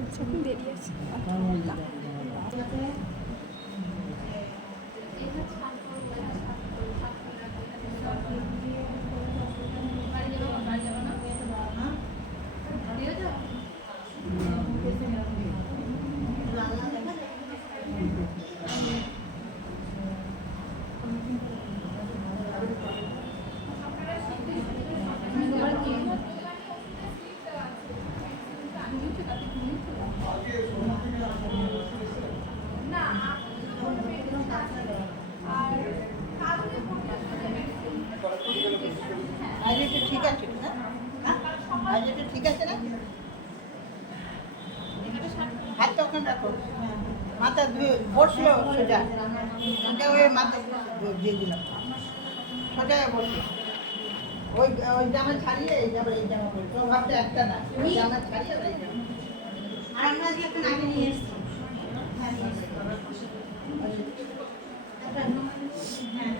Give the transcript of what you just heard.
এখন দেরি আছে। ঠিক আছে না? ঠিক আছে না? হাত তখন রাখো, মাথা ধুয়ে বসলো সোজা, ওই মাথা দিয়ে দিলাম সোজা বসলো। ওই ওই জামা ছাড়িয়ে এই জামা পড়ছে, ও ভাবছে একটা না, ওই জামা ছাড়িয়ে ওই জামা। আর আমরা আজকে একটা আগে নিয়ে এসেছি। হ্যাঁ